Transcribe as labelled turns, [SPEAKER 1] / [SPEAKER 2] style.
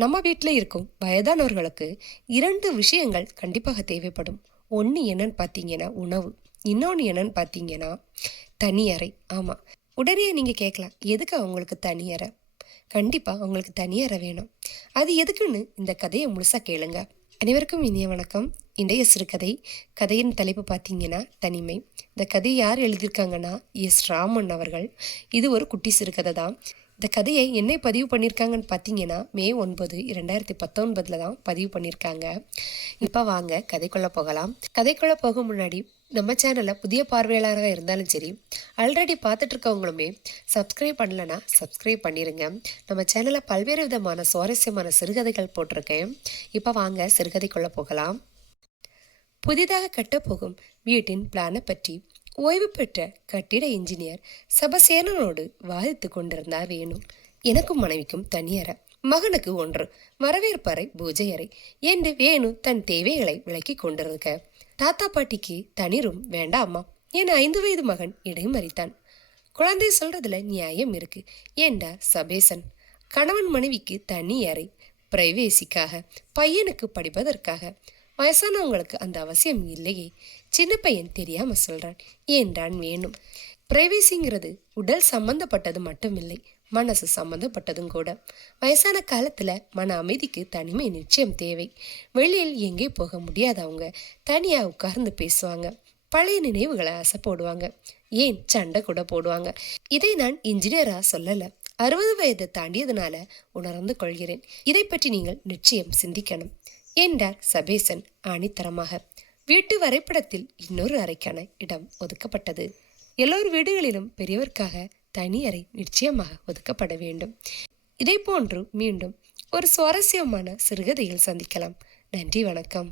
[SPEAKER 1] நம்ம வீட்டில் இருக்கும் வயதானவர்களுக்கு இரண்டு விஷயங்கள் கண்டிப்பாக தேவைப்படும். ஒன்று என்னன்னு பார்த்தீங்கன்னா உணவு. இன்னொன்று என்னன்னு பார்த்தீங்கன்னா தனி அறை. ஆமாம் உடனே நீங்கள் கேட்கலாம் எதுக்கு அவங்களுக்கு தனி அறை? கண்டிப்பாக அவங்களுக்கு தனி அறை வேணும். அது எதுக்குன்னு இந்த கதையை முழுசாக கேளுங்க. அனைவருக்கும் இனிய வணக்கம். இன்றைய சிறுகதை கதையின் தலைப்பு பார்த்தீங்கன்னா தனிமை. இந்த கதையை யார் எழுதியிருக்காங்கன்னா எஸ். ராமன் அவர்கள். இது ஒரு குட்டி சிறுகதை தான். இந்த கதையை என்னை பதிவு பண்ணியிருக்காங்கன்னு பார்த்தீங்கன்னா மே ஒன்பது இரண்டாயிரத்தி பத்தொன்பதில் தான் பதிவு பண்ணியிருக்காங்க. இப்போ வாங்க கதைக்குள்ளே போகலாம். கதைக்குள்ளே போக முன்னாடி நம்ம சேனலில் புதிய பார்வையாளராக இருந்தாலும் சரி ஆல்ரெடி பார்த்துட்டு இருக்கவங்களுமே சப்ஸ்கிரைப் பண்ணலனா சப்ஸ்கிரைப் பண்ணிடுங்க நம்ம சேனலில் பல்வேறு விதமான சுவாரஸ்யமான சிறுகதைகள் போட்டிருக்கேன். இப்போ வாங்க சிறுகதைக்குள்ளே போகலாம். புதிதாக கட்டப்போகும் வீட்டின் பிளானை பற்றி ஓய்வு பெற்ற கட்டிட இன்ஜினியர் சபசேனனோடு வாதித்து கொண்டிருந்தா வேணு. எனக்கும் மனைவிக்கும் தனியற. மகனுக்கு ஒன்று. வரவேற்பறை பூஜை அறை என்று வேணு தன் தேவைகளை விளக்கி கொண்டிருக்க. தாத்தா பாட்டிக்கு தனிரும் வேண்டாமா என் ஐந்து வயது மகன் இடைமறித்தான். குழந்தை சொல்றதுல நியாயம் இருக்கு ஏண்டா சபேசன். கணவன் மனைவிக்கு தனி அறை பிரைவேசிக்காக பையனுக்கு படிப்பதற்காக. வயசானவங்களுக்கு அந்த அவசியம் இல்லையே. சின்ன பையன் தெரியாம சொல்றான் ஏன்றான் வேணும்? பிரைவேசிங்கிறது உடல் சம்பந்தப்பட்டது மட்டும் இல்லை மனசு சம்பந்தப்பட்டதும் கூட. வயசான காலத்துல மன அமைதிக்கு தனிமை நிச்சயம் தேவை. வெளியில் எங்கே போக முடியாதவங்க தனியா உட்கார்ந்து பேசுவாங்க. பழைய நினைவுகளை ஆசை போடுவாங்க. ஏன் சண்டை கூட போடுவாங்க. இதை நான் இன்ஜினியரா சொல்லல. அறுபது வயது தாண்டியதுனால உணர்ந்து கொள்கிறேன். இதை பற்றி நீங்கள் நிச்சயம் சிந்திக்கணும். என்றார் சபேசன் ஆணித்தரமாக. வீட்டு வரைபடத்தில் இன்னொரு அறைக்கான இடம் ஒதுக்கப்பட்டது. எல்லோர் வீடுகளிலும் பெரியவர்க்காக தனி அறை நிச்சயமாக ஒதுக்கப்பட வேண்டும். இதே போன்று மீண்டும் ஒரு சுவாரஸ்யமான சிறுகதையில் சந்திக்கலாம். நன்றி வணக்கம்.